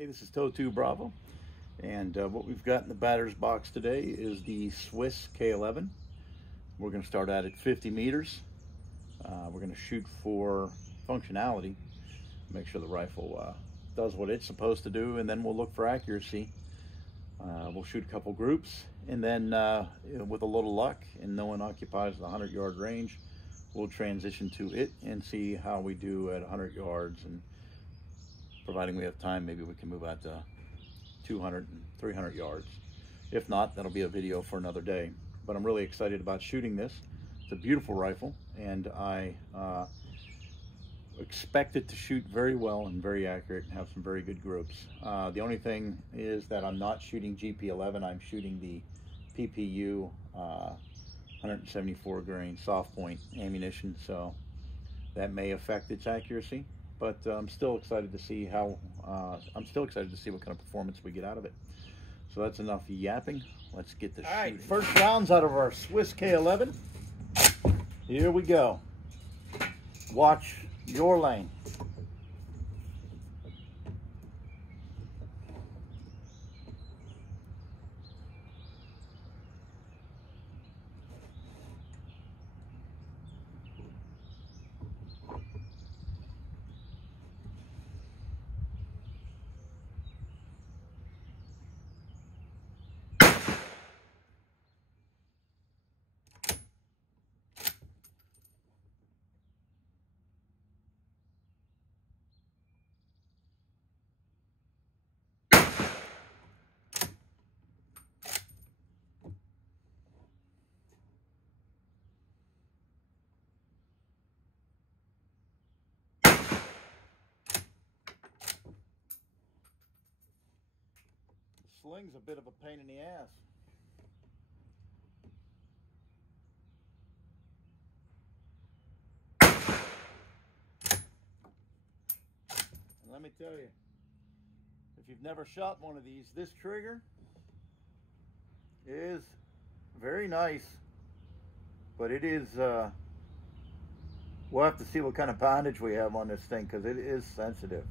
Hey, this is Toe2 Bravo, and what we've got in the batter's box today is the Swiss K11. We're going to start out at 50 meters. We're going to shoot for functionality, make sure the rifle does what it's supposed to do, and then we'll look for accuracy. We'll shoot a couple groups, and then with a little luck, and no one occupies the 100-yard range, we'll transition to it and see how we do at 100 yards, and providing we have time, maybe we can move out to 200 and 300 yards. If not, that'll be a video for another day. But I'm really excited about shooting this. It's a beautiful rifle, and I expect it to shoot very well and very accurate and have some very good groups. The only thing is that I'm not shooting GP11. I'm shooting the PPU 174 grain soft point ammunition, so that may affect its accuracy. But I'm still excited to see what kind of performance we get out of it. So that's enough yapping. Let's get the shooting. All right, first rounds out of our Swiss K11. Here we go. Watch your lane. Sling's a bit of a pain in the ass. And let me tell you, if you've never shot one of these, this trigger is very nice, but it is, we'll have to see what kind of poundage we have on this thing, because it is sensitive.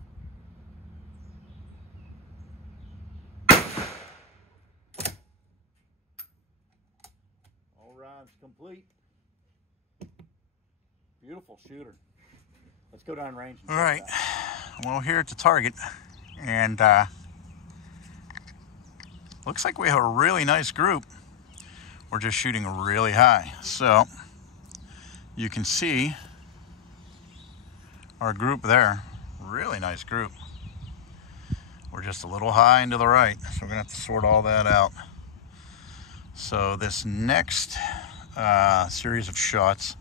Complete. Beautiful shooter. Let's go down range. All right. Well, here at the target, and looks like we have a really nice group. We're just shooting really high. So you can see our group there. Really nice group. We're just a little high and to the right, so we're gonna have to sort all that out. So this next series of shots,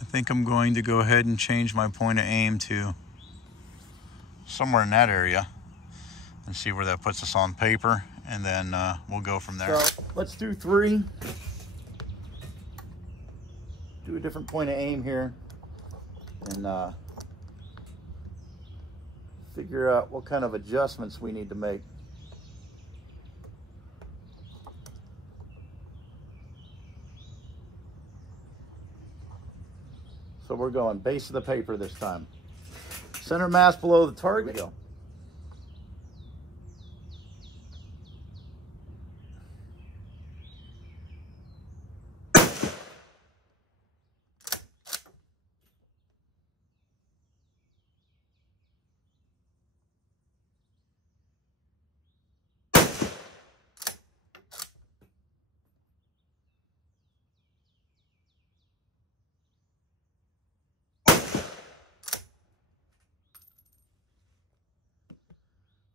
I think I'm going to go ahead and change my point of aim to somewhere in that area and see where that puts us on paper, and then we'll go from there. So let's do 3. Do a different point of aim here and figure out what kind of adjustments we need to make. So we're going base of the paper this time. Center mass below the target. Go.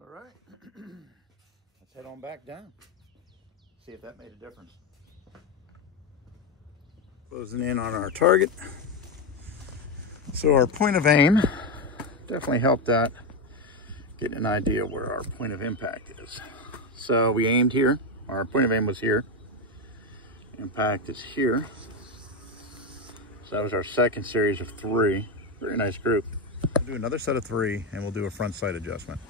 All right, let's head on back down. See if that made a difference. Closing in on our target. So our point of aim definitely helped out getting an idea where our point of impact is. So we aimed here. Our point of aim was here. Impact is here. So that was our second series of 3. Very nice group. We'll do another set of 3, and we'll do a front sight adjustment.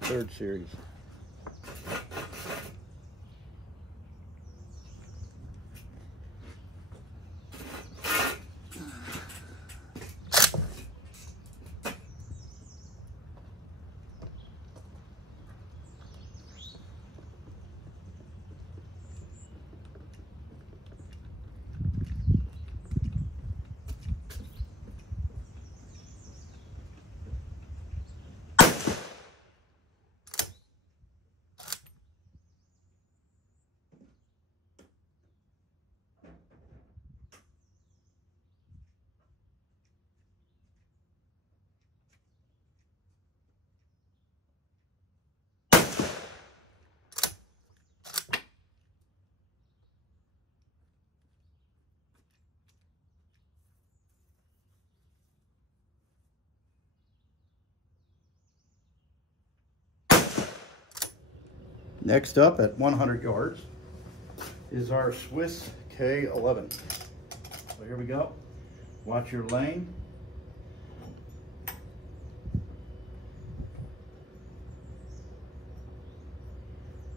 Third series. Next up at 100 yards is our Swiss K11. So here we go. Watch your lane.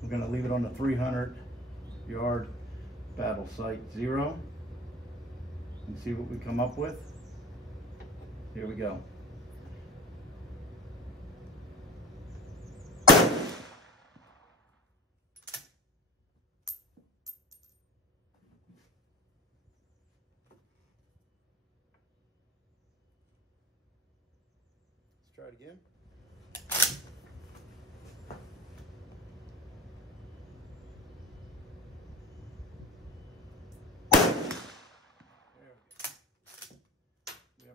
We're going to leave it on the 300-yard battle sight 0 and see what we come up with. Here we go. Let's try it again.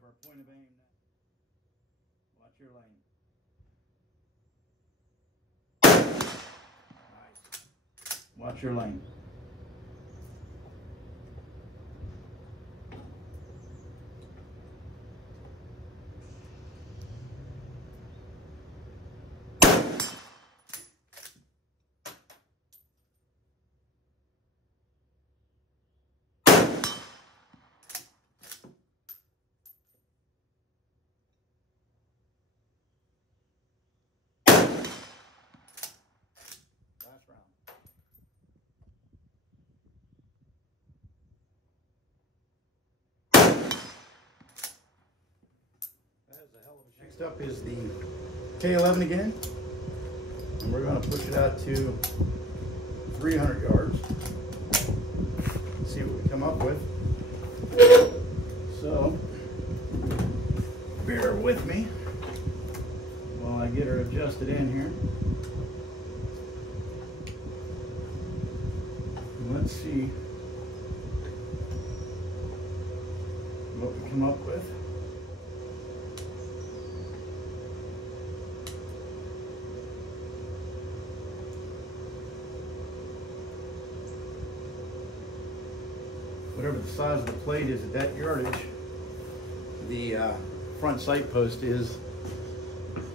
Our point of aim now. Watch your lane. Nice. Watch your lane. Last round. That is a hell of a shot. Next up is the K11 again. And we're going to push it out to 300 yards. See what we come up with. So, bear with me while I get her adjusted in here. Let's see what we come up with. Whatever the size of the plate is at that yardage, the front sight post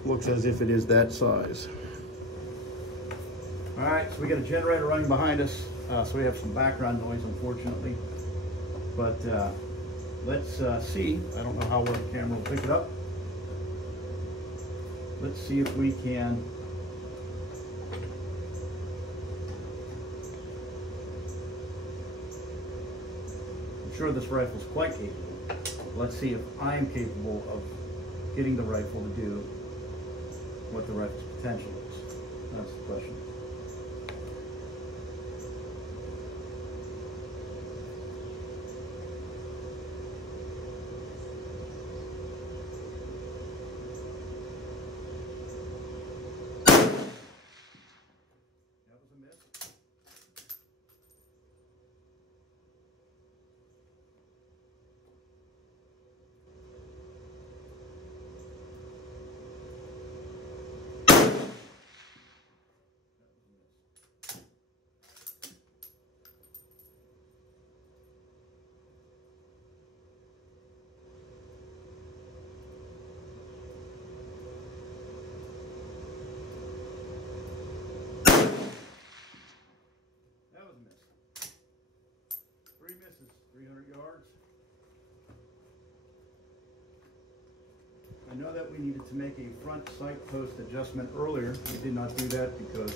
looks as if it is that size. All right, so we got a generator running behind us. So we have some background noise, unfortunately, but let's see. I don't know how well the camera will pick it up. Let's see if we can I'm sure this rifle is quite capable. Let's see if I'm capable of getting the rifle to do what the rifle's potential is. That's the question. Misses 300 yards. I know that we needed to make a front sight post adjustment earlier. We did not do that because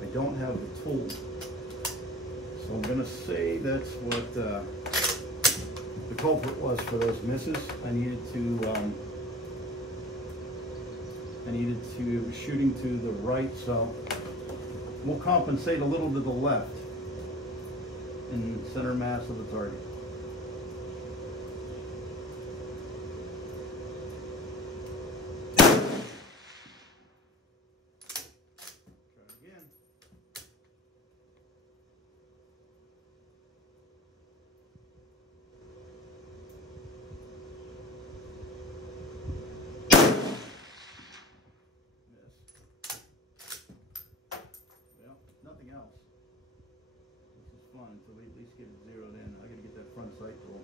I don't have the tool. So I'm going to say that's what the culprit was for those misses. I needed to shooting to the right, so we'll compensate a little to the left in center mass of the target. Try again. Miss. Well, nothing else. Fun until we at least get it zeroed in. I got to get that front sight tool.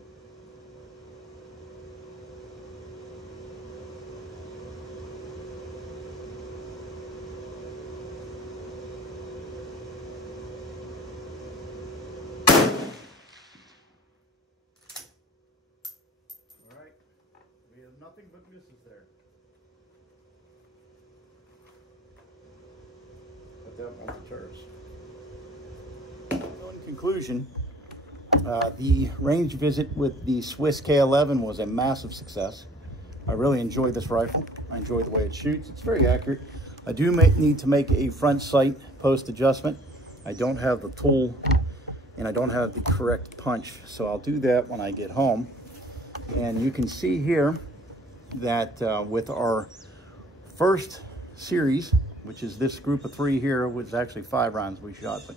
nothing but misses there. But that won't deter us. So in conclusion, the range visit with the Swiss K11 was a massive success. I really enjoyed this rifle. I enjoy the way it shoots. It's very accurate. I do need to make a front sight post adjustment. I don't have the tool and I don't have the correct punch, so I'll do that when I get home. And you can see here that with our first series, which is this group of 3 here, was actually 5 rounds we shot, but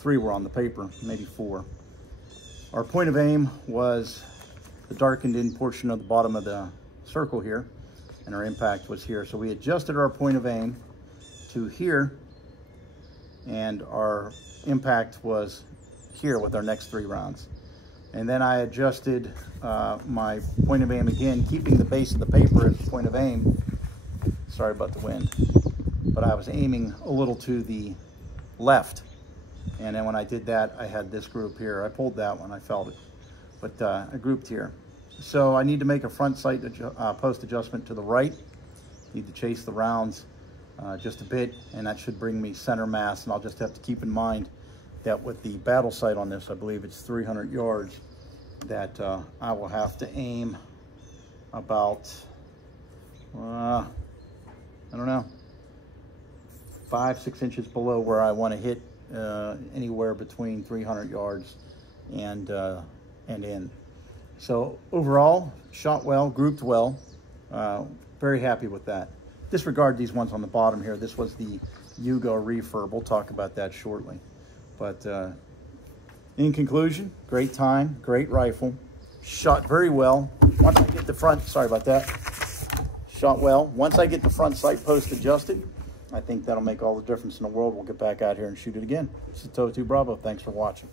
3 were on the paper, maybe 4. Our point of aim was the darkened in portion of the bottom of the circle here, and our impact was here. So we adjusted our point of aim to here, and our impact was here with our next 3 rounds. And then I adjusted my point of aim again, keeping the base of the paper as the point of aim. Sorry about the wind, but I was aiming a little to the left. And then when I did that, I had this group here. I pulled that one, I felt it, but I grouped here. So I need to make a front sight post adjustment to the right. Need to chase the rounds just a bit, and that should bring me center mass. And I'll just have to keep in mind that with the battle sight on this, I believe it's 300 yards, that I will have to aim about, I don't know, 5-6 inches below where I want to hit anywhere between 300 yards and in. So overall, shot well, grouped well, very happy with that. Disregard these ones on the bottom here. This was the Yugo refurb. We'll talk about that shortly. But in conclusion, great time, great rifle, shot very well. Once I get the front, sorry about that, shot well. Once I get the front sight post adjusted, I think that'll make all the difference in the world. We'll get back out here and shoot it again. This is Toto 2 Bravo. Thanks for watching.